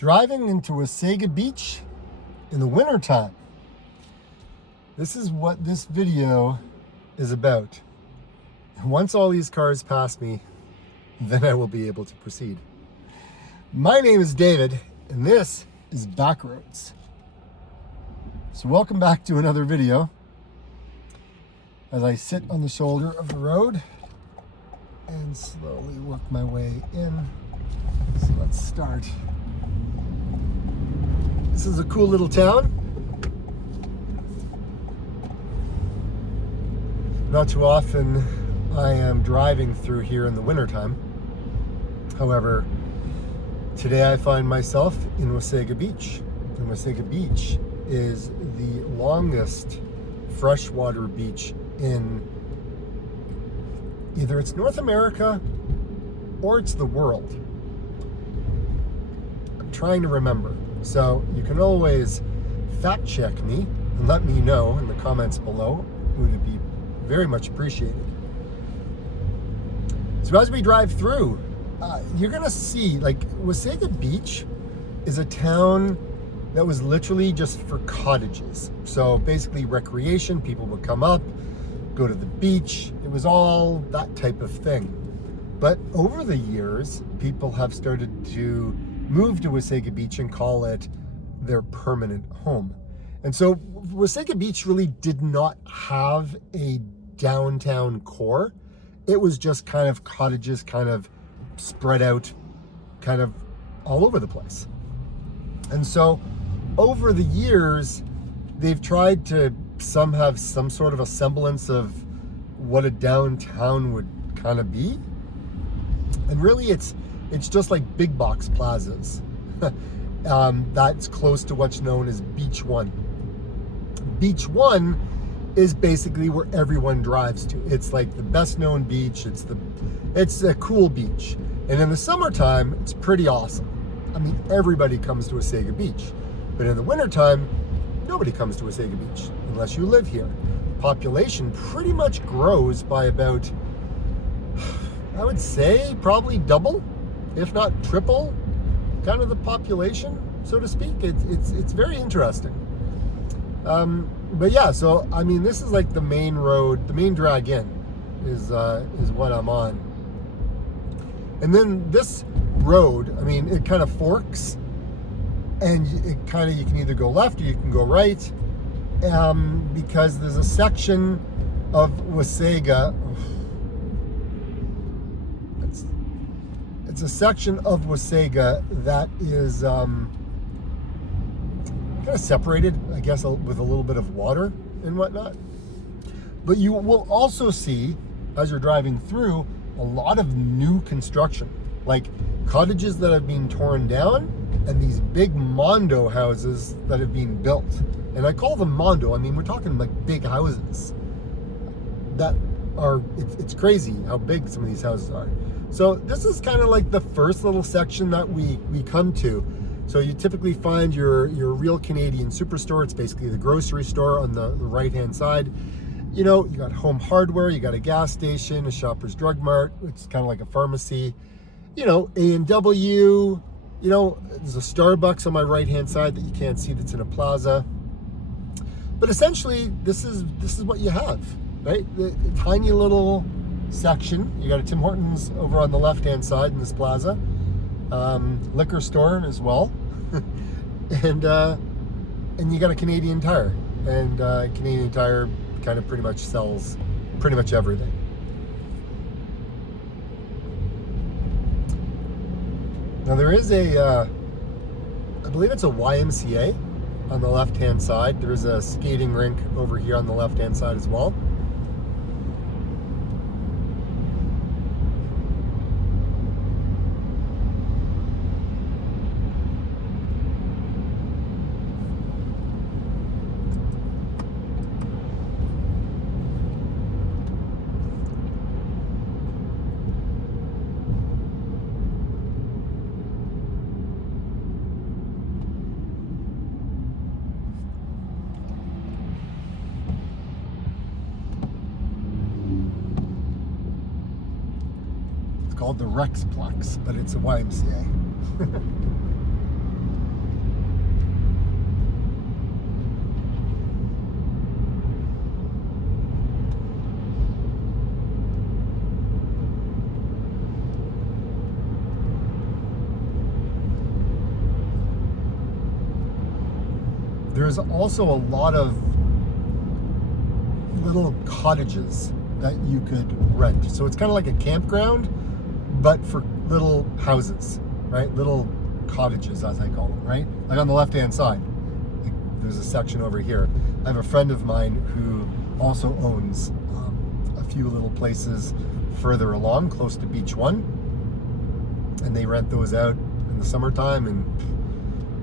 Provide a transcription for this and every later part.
Driving into Wasaga Beach in the wintertime. This is what this video is about. Once all these cars pass me, then I will be able to proceed. My name is David, and this is Backroads. So welcome back to another video. As I sit on the shoulder of the road and slowly work my way in. So let's start. This is a cool little town. Not too often I am driving through here in the wintertime. However, today I find myself in Wasaga Beach. And Wasaga Beach is the longest freshwater beach in either it's North America or it's the world. I'm trying to remember. So you can always fact check me and let me know in the comments below. It would be very much appreciated. So as we drive through, you're gonna see like Wasaga Beach is a town that was literally just for cottages. So basically recreation, people would come up, go to the beach. It was all that type of thing. But over the years, people have started to move to Wasaga Beach and call it their permanent home. And so Wasaga Beach really did not have a downtown core. It was just kind of cottages kind of spread out kind of all over the place. And so over the years, they've tried to have some sort of a semblance of what a downtown would kind of be. And really it's just like big box plazas. That's close to what's known as Beach One. Beach One is basically where everyone drives to. It's like the best known beach. It's a cool beach. And in the summertime, it's pretty awesome. I mean, everybody comes to Wasaga Beach. But in the wintertime, nobody comes to Wasaga Beach unless you live here. Population pretty much grows by about, I would say, probably double, if not triple, kind of the population, so to speak. It's very interesting. But yeah, so I mean, this is like the main road, the main drag in is what I'm on. And then this road, I mean, it kind of forks, and you can either go left or you can go right, because there's a section of Wasaga. It's a section of Wasaga that is kind of separated, I guess, with a little bit of water and whatnot. But you will also see, as you're driving through, a lot of new construction, like cottages that have been torn down and these big mondo houses that have been built. And I call them mondo. I mean, we're talking like big houses that are, it's crazy how big some of these houses are. So this is kind of like the first little section that we come to. So you typically find your real Canadian superstore. It's basically the grocery store on the right-hand side. You know, you got Home Hardware, you got a gas station, a Shoppers Drug Mart. It's kind of like a pharmacy. You know, A&W. You know, there's a Starbucks on my right-hand side that you can't see that's in a plaza. But essentially, this is what you have, right? The tiny little section. You got a Tim Hortons over on the left-hand side in this plaza. Liquor store as well. and you got a Canadian Tire. And Canadian Tire kind of pretty much sells pretty much everything. Now there is I believe it's a YMCA on the left-hand side. There's a skating rink over here on the left-hand side as well. called the Rexplex, but it's a YMCA. there's also a lot of little cottages that you could rent. So it's kind of like a campground, but for little houses, right? Little cottages, as I call them, right? Like on the left-hand side, there's a section over here. I have a friend of mine who also owns a few little places further along, close to Beach 1. And they rent those out in the summertime, and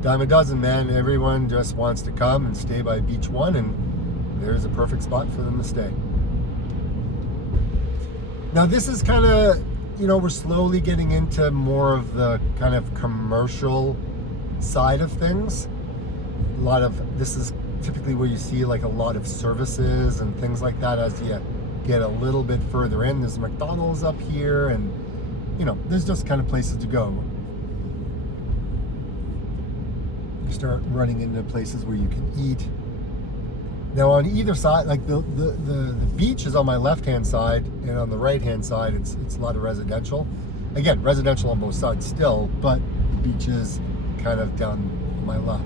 dime a dozen, man. Everyone just wants to come and stay by Beach 1, and there's a perfect spot for them to stay. Now this is kind of, we're slowly getting into more of the kind of commercial side of things. This is typically where you see like a lot of services and things like that. As you get a little bit further in, there's McDonald's up here, and there's just kind of places to go. You start running into places where you can eat. Now on either side, like the beach is on my left-hand side, and on the right-hand side, it's a lot of residential. Again, residential on both sides still, but the beach is kind of down on my left.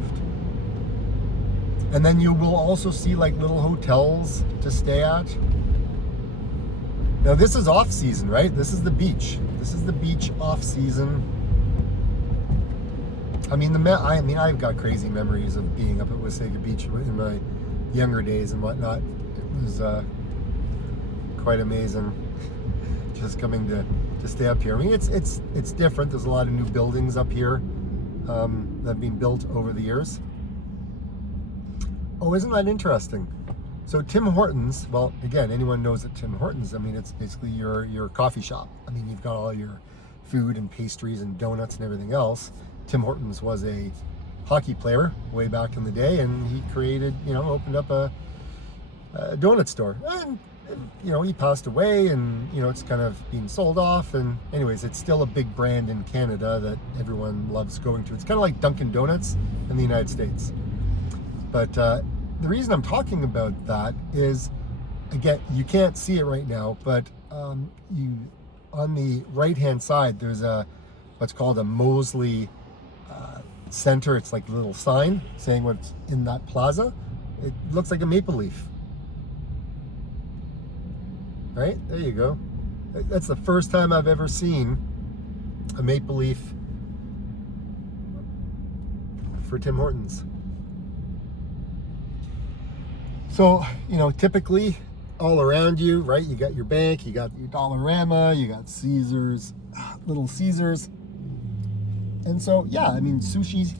And then you will also see like little hotels to stay at. Now this is off season, right? This is the beach. This is the beach off season. I've got crazy memories of being up at Wasaga Beach in my younger days and whatnot. It was quite amazing just coming to stay up here. I mean, it's different. There's a lot of new buildings up here that have been built over the years. Oh, isn't that interesting? So Tim Hortons, well, again, anyone knows that Tim Hortons, it's basically your coffee shop. You've got all your food and pastries and donuts and everything else. Tim Hortons was a hockey player way back in the day, and he created, opened up a donut store. And, he passed away, and, it's kind of being sold off. And anyways, it's still a big brand in Canada that everyone loves going to. It's kind of like Dunkin' Donuts in the United States. But the reason I'm talking about that is, again, you can't see it right now, but on the right-hand side, there's what's called a Mosley Center. It's like a little sign saying what's in that plaza. It looks like a maple leaf. Right? There you go. That's the first time I've ever seen a maple leaf for Tim Hortons. So, typically all around you, right? You got your bank, you got your Dollarama, you got Caesars, Little Caesars. And so, sushi's,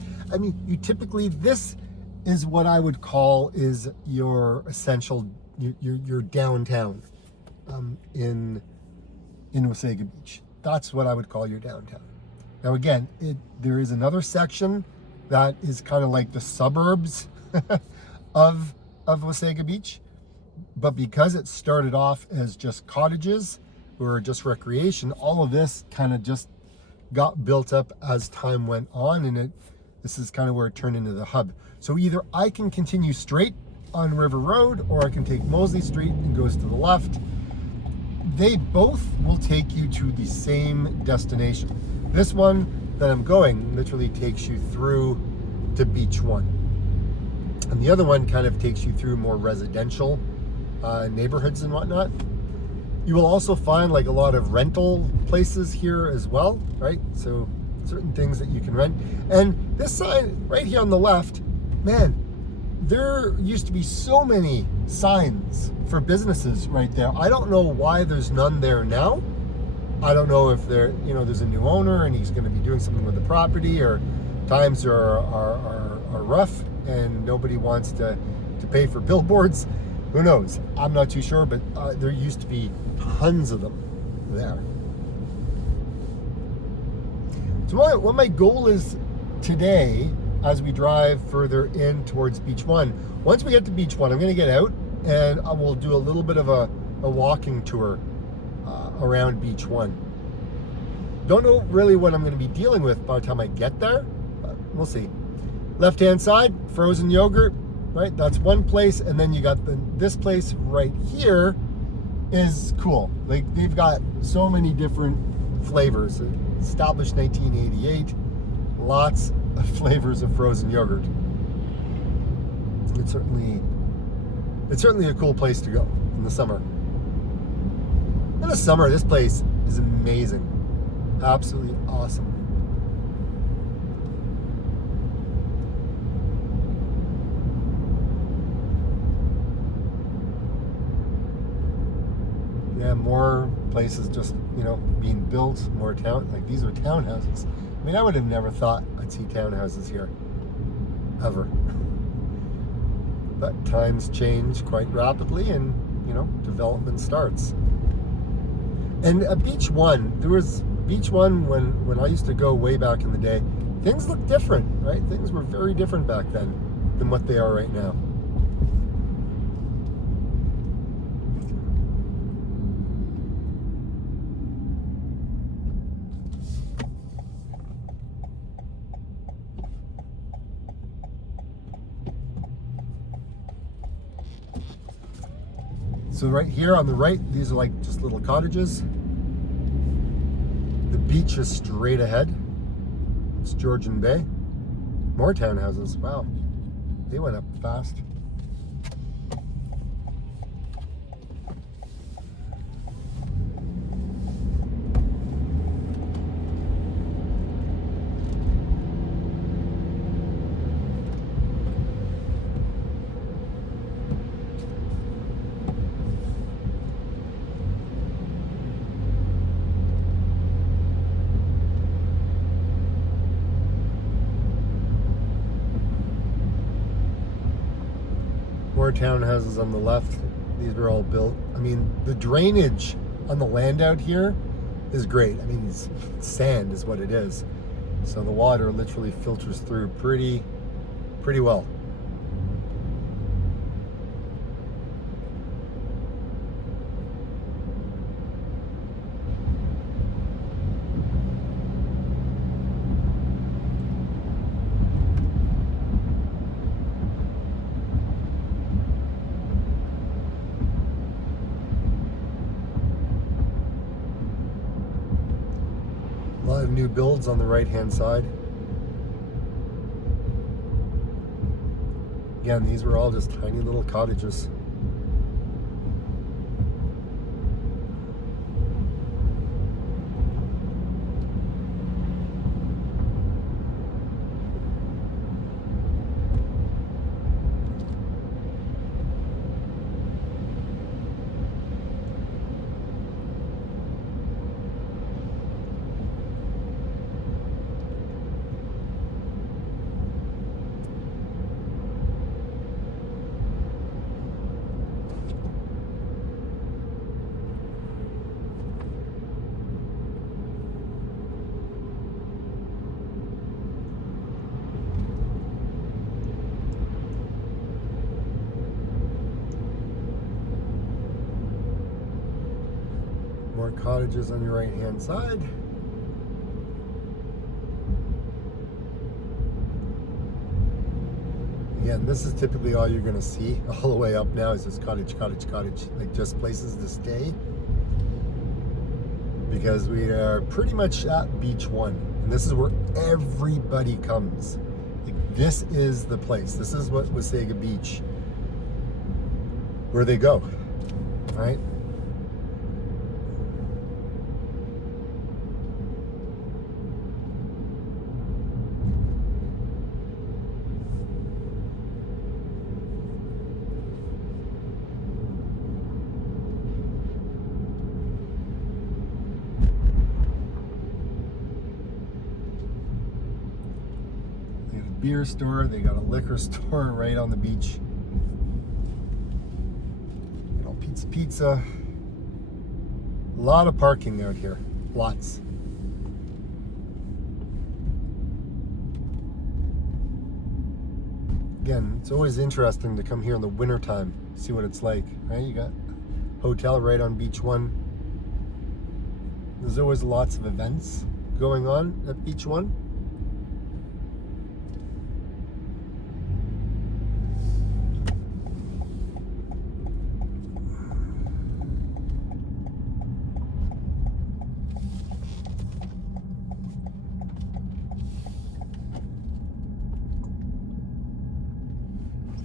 you typically, this is what I would call is your essential, your downtown in Wasaga Beach. That's what I would call your downtown. Now again, there is another section that is kind of like the suburbs of Wasaga Beach, but because it started off as just cottages or just recreation, all of this kind of just got built up as time went on, and this is kind of where it turned into the hub. So either I can continue straight on River Road, or I can take Mosley Street and goes to the left. They both will take you to the same destination. This one that I'm going literally takes you through to Beach 1. And the other one kind of takes you through more residential neighborhoods and whatnot. You will also find like a lot of rental places here as well, right? So certain things that you can rent. And this sign right here on the left, man, there used to be so many signs for businesses right there. I don't know why there's none there now. I don't know if there's a new owner and he's going to be doing something with the property, or times are rough and nobody wants to pay for billboards. Who knows? I'm not too sure, but there used to be tons of them there. So what my goal is today, as we drive further in towards Beach 1, once we get to Beach 1, I'm going to get out and I will do a little bit of a walking tour around Beach 1. Don't know really what I'm going to be dealing with by the time I get there, but we'll see. Left-hand side, frozen yogurt, right? That's one place, and then you got this place right here is cool. Like, they've got so many different flavors. Established 1988, lots of flavors of frozen yogurt. it's certainly a cool place to go in the summer. In the summer, this place is amazing. Absolutely awesome. Yeah, more places just, being built, more like these are townhouses. I mean, I would have never thought I'd see townhouses here, ever. But times change quite rapidly and, development starts. And at Beach One, when I used to go way back in the day, things looked different, right? Things were very different back then than what they are right now. So right here on the right, these are like just little cottages. The beach is straight ahead. It's Georgian Bay. More townhouses. Wow. They went up fast. More townhouses on the left. These were all built. I mean, the drainage on the land out here is great. I mean, it's sand is what it is. So the water literally filters through pretty well. A lot of new builds on the right-hand side. Again, these were all just tiny little cottages. More cottages on your right hand side. Again, this is typically all you're going to see all the way up now is just cottage, like just places to stay. Because we are pretty much at Beach One, and this is where everybody comes. Like, this is the place. This is what Wasaga Beach, where they go, right? Beer store, they got a liquor store right on the beach. Pizza. A lot of parking out here. Lots. Again, it's always interesting to come here in the winter time, see what it's like, right? You got hotel right on Beach One. There's always lots of events going on at Beach One.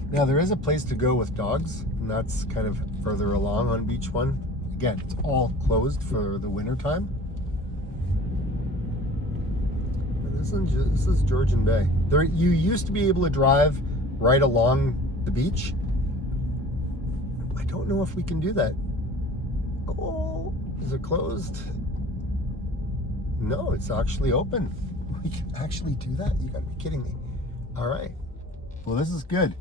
Now there is a place to go with dogs, and that's kind of further along on beach one. Again, it's all closed for the winter time. But this is Georgian Bay. There, you used to be able to drive right along the beach. I don't know if we can do that. Oh, is it closed? No, it's actually open. We can actually do that? You gotta be kidding me. All right. Well, this is good.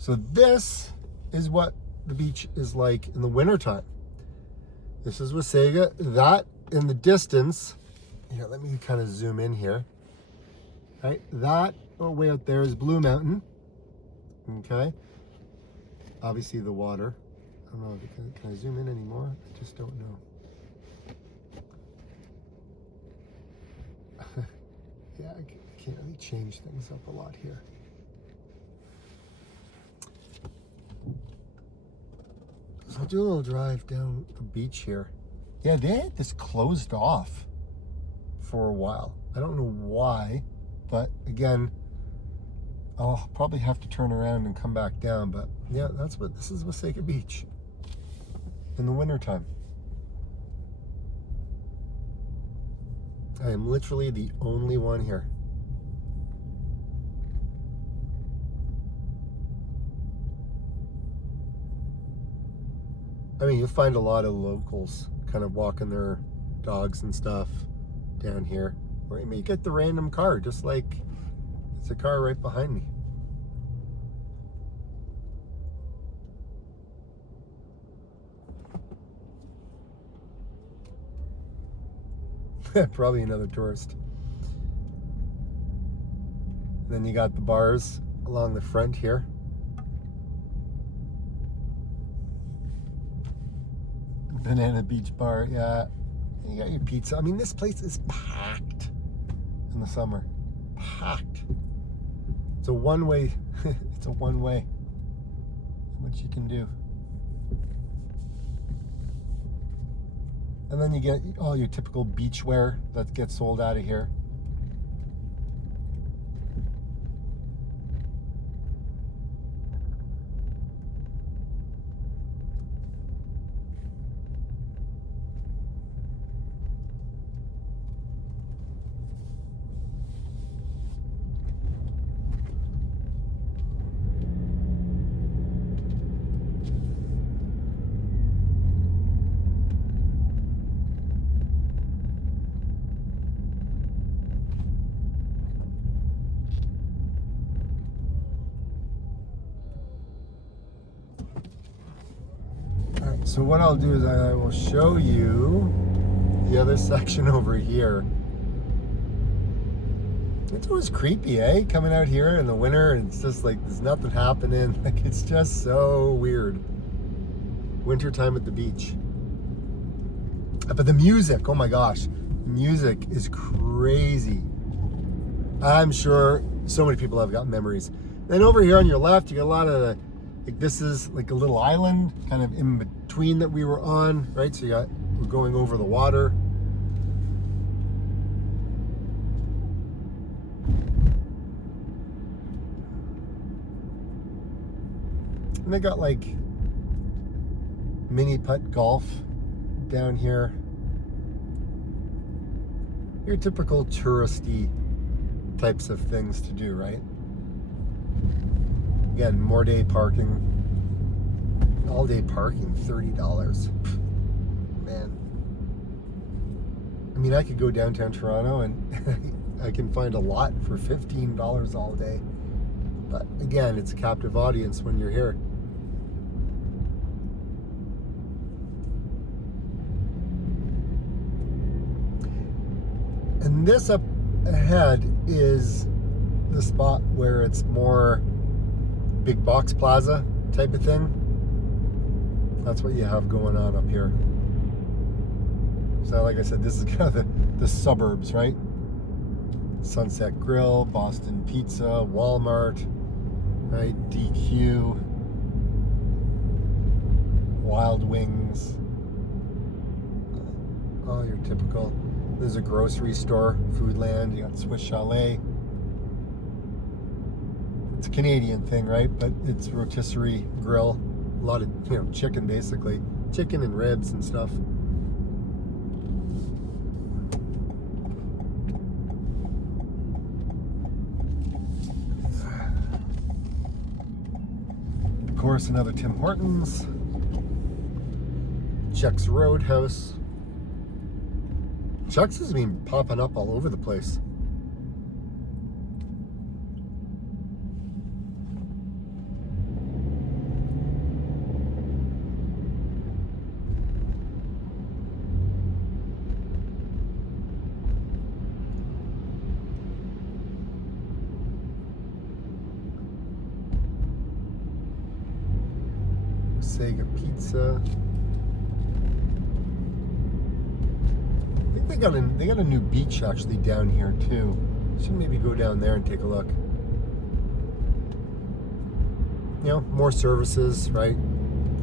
So this is what the beach is like in the wintertime. This is Wasaga. That in the distance, here, let me kind of zoom in here. Right, that way out there is Blue Mountain. Okay. Obviously the water. I don't know, can I zoom in anymore? I just don't know. Yeah, I can't really change things up a lot here. So I'll do a little drive down the beach here. Yeah, they had this closed off for a while. I don't know why, but again, I'll probably have to turn around and come back down. But yeah, this is Wasaga Beach in the wintertime. I am literally the only one here. I mean, you'll find a lot of locals kind of walking their dogs and stuff down here. Or you may get the random car, just like it's a car right behind me. Probably another tourist. And then you got the bars along the front here. Banana Beach Bar, yeah. You got your pizza. I mean, this place is packed in the summer. Packed. It's a one-way. It's a one-way. What you can do. And then you get all your typical beachwear that gets sold out of here. So what I'll do is I will show you the other section over here. It's always creepy, eh? Coming out here in the winter and it's just like there's nothing happening. Like it's just so weird. Wintertime at the beach. But the music, oh my gosh. Music is crazy. I'm sure so many people have got memories. Then over here on your left, you got a lot of the, like this is like a little island kind of in between that we were on, right? So we're going over the water. And they got like mini putt golf down here. Your typical touristy types of things to do, right? Again, more day parking. All day parking, $30. Man. I mean, I could go downtown Toronto and I can find a lot for $15 all day. But again, it's a captive audience when you're here. And this up ahead is the spot where it's more big box plaza type of thing. That's what you have going on up here. So like I said, this is kind of the suburbs, right? Sunset Grill, Boston Pizza, Walmart, right? DQ, Wild Wings, all your typical. There's a grocery store, Foodland, you got Swiss Chalet. It's a Canadian thing, right? But it's rotisserie grill. A lot of, chicken basically. Chicken and ribs and stuff. Of course, another Tim Hortons. Chuck's Roadhouse. Chuck's has been popping up all over the place. Wasaga Pizza. I think they got a new beach actually down here too. Should maybe go down there and take a look. More services, right?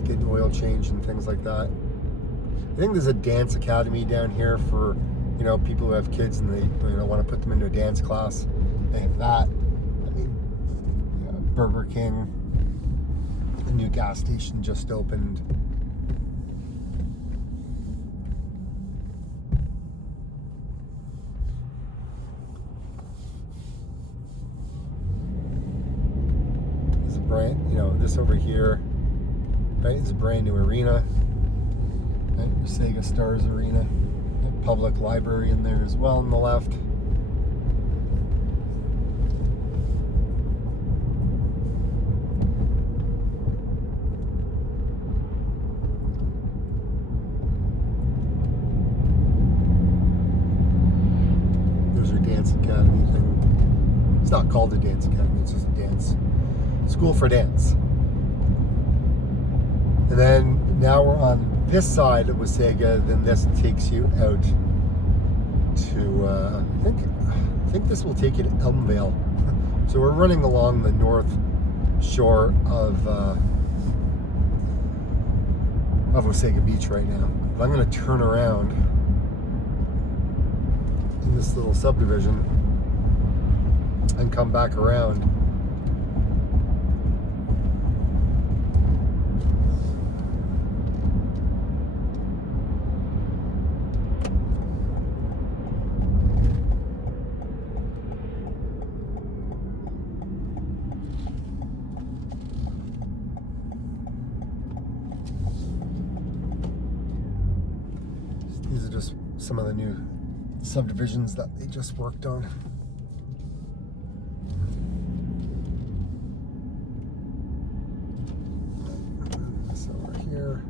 Getting oil change and things like that. I think there's a dance academy down here for people who have kids and they want to put them into a dance class. They have that. I mean, Burger King. A new gas station just opened. There's a brand, this over here, right? It's a brand new arena, right? Wasaga Stars Arena. A public library in there as well on the left. Dance Academy thing. It's not called a dance academy, it's just a dance school for dance. And then now we're on this side of Wasaga, then this takes you out to I think this will take you to Elmvale. So we're running along the north shore of Wasaga Beach right now. But I'm gonna turn around in this little subdivision and come back around. These are just some of the new subdivisions that they just worked on. This over here.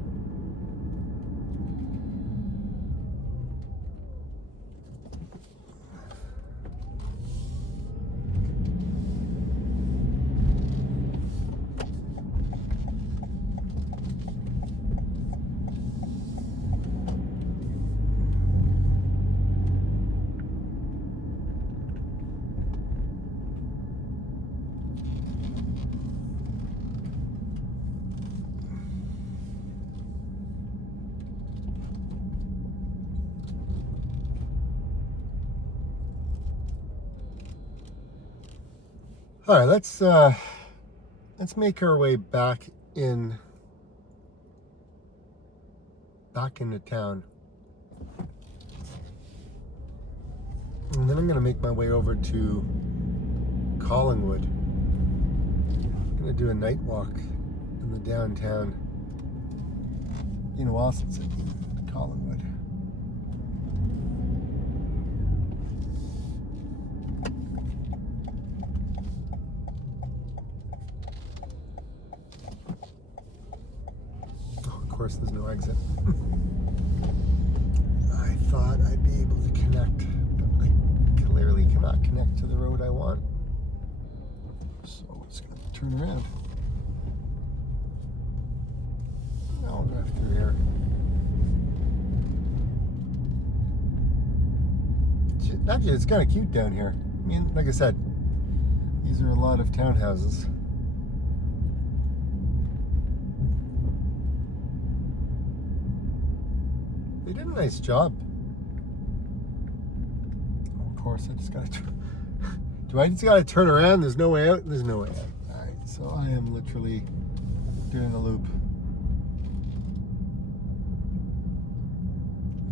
All right, let's make our way back into town. And then I'm going to make my way over to Collingwood. I'm going to do a night walk in the downtown. Been a while since I've been to Collingwood. Of course, there's no exit. I thought I'd be able to connect, but I clearly cannot connect to the road I want. So I'm just going to turn around. Now I'll drive through here. Actually, it's kind of cute down here. I mean, like I said, these are a lot of townhouses. They did a nice job. Oh, of course, I just gotta do I just gotta turn around? There's no way out? There's no way out. So I am literally doing a loop.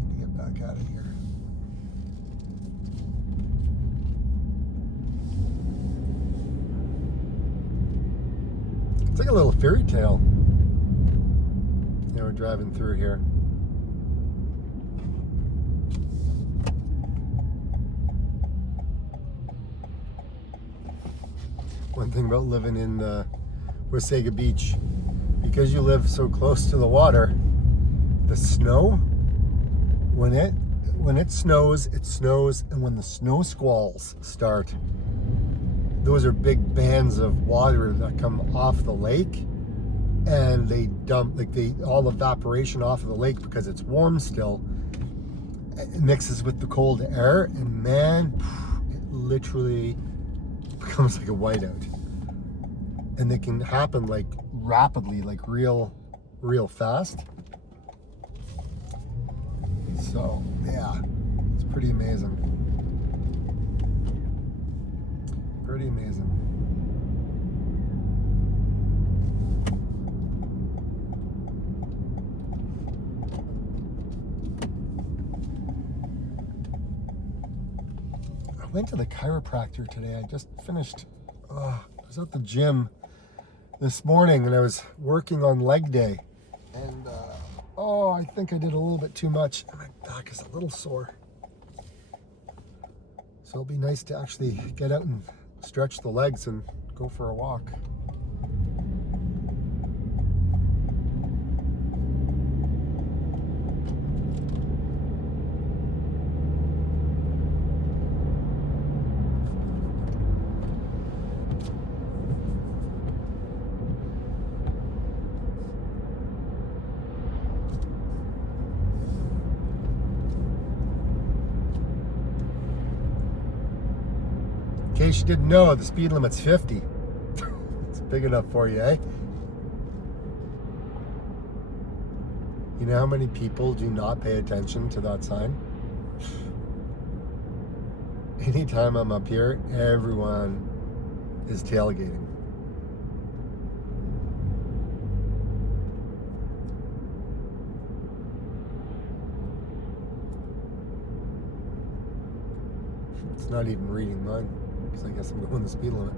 Need to get back out of here. It's like a little fairy tale. We're driving through here. One thing about living in Wasaga Beach, because you live so close to the water, the snow, when it snows, and when the snow squalls start, those are big bands of water that come off the lake, and they dump all evaporation off of the lake because it's warm still. It mixes with the cold air, and man, it literally becomes like a whiteout. And they can happen like rapidly, like real fast. So yeah, it's pretty amazing. Pretty amazing. I went to the chiropractor today. I just finished, I was at the gym this morning and I was working on leg day. And I think I did a little bit too much and my back is a little sore. So it'll be nice to actually get out and stretch the legs and go for a walk. In case you didn't know, the speed limit's 50. It's big enough for you, eh? You know how many people do not pay attention to that sign? Anytime I'm up here, everyone is tailgating. It's not even reading mine, because I guess I'm going the speed limit.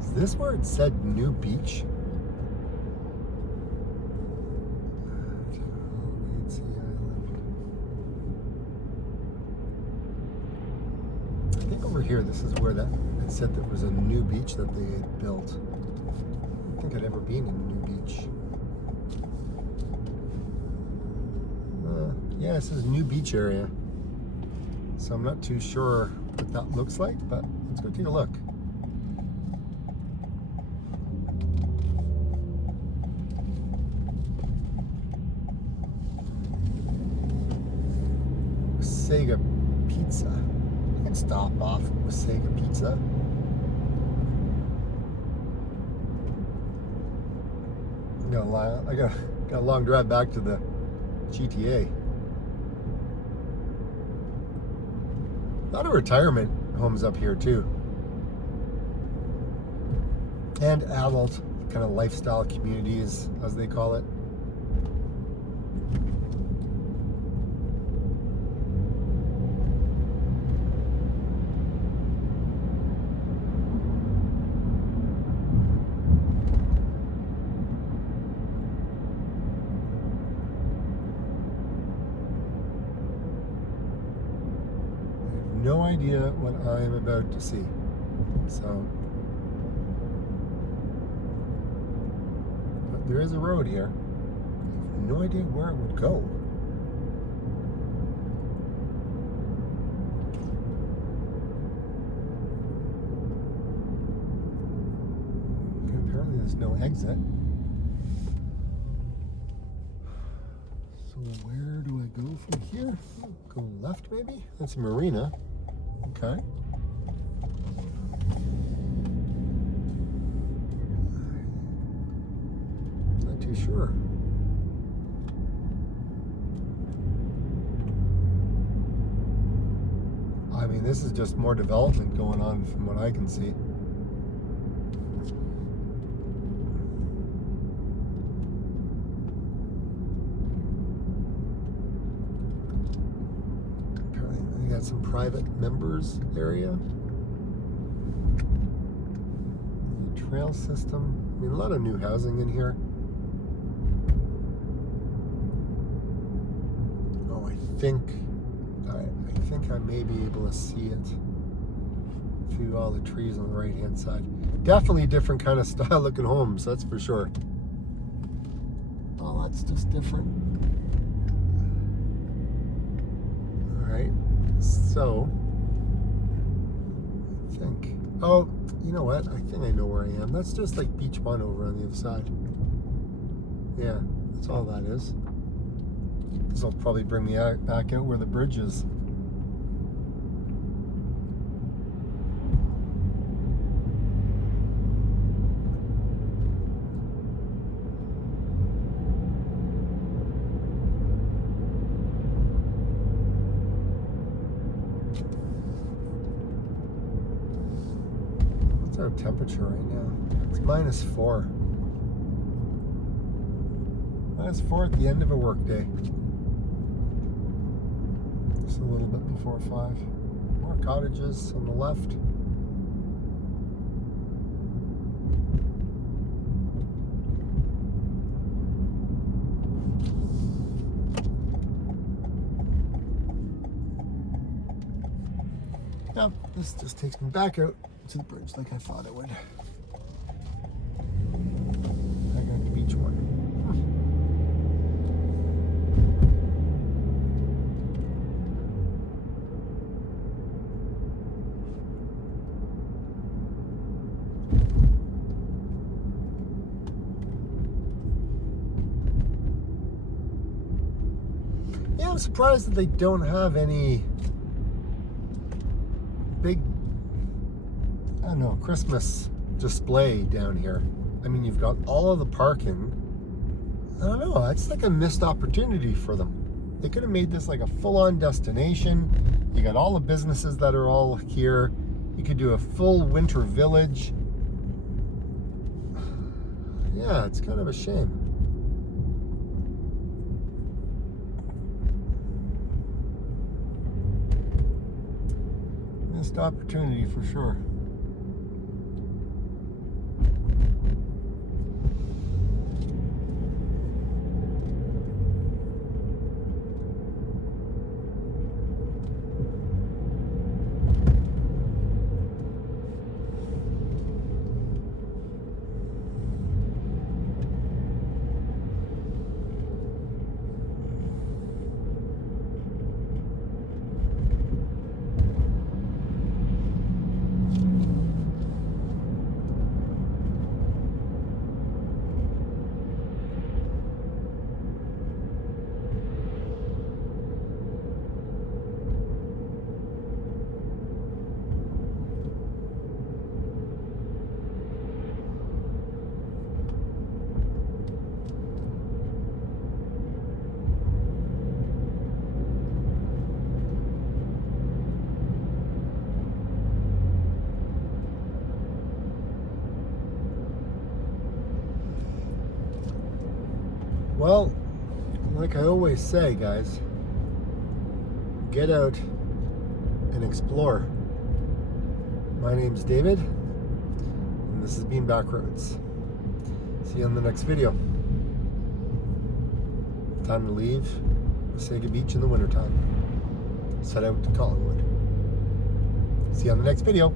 Is this where it said New Beach? I think over here, this is where it said there was a new beach that they had built. I don't think I'd ever been in New Beach. Yeah, it says New Beach area. So I'm not too sure what that looks like, but let's go take a look. Wasaga Pizza. I can stop off at Wasaga Pizza. I got a long drive back to the GTA. A lot of retirement homes up here too. And adult kind of lifestyle communities, as they call it. No idea what I am about to see. So, but there is a road here. I have no idea where it would go. Okay, apparently there's no exit. go from here? Go left maybe? That's a marina. Okay. Not too sure. I mean, this is just more development going on from what I can see. They got some private members area. The trail system. I mean, a lot of new housing in here. Oh, I think I may be able to see it through all the trees on the right hand side. Definitely a different kind of style looking homes, that's for sure. Oh, that's just different. Alright, so I think, oh, you know what? I think I know where I am. That's just like Beach 1 over on the other side. Yeah, that's all that is. This will probably bring me back out where the bridge is. What's our temperature right now? It's -4. -4 at the end of a work day. Just a little bit before 5. More cottages on the left. Yep, this just takes me back out to the bridge like I thought it would. Back out to Beach 1. Yeah, I'm surprised that they don't have any big, I don't know, Christmas display down here. I mean, you've got all of the parking. I don't know, it's like a missed opportunity for them. They could have made this like a full-on destination. You got all the businesses that are all here. You could do a full winter village. Yeah, it's kind of a shame. Missed opportunity for sure. Well, like I always say, guys, get out and explore. My name's David, and this has been Backroads. See you on the next video. Time to leave Wasaga Beach in the wintertime. Set out to Collingwood. See you on the next video.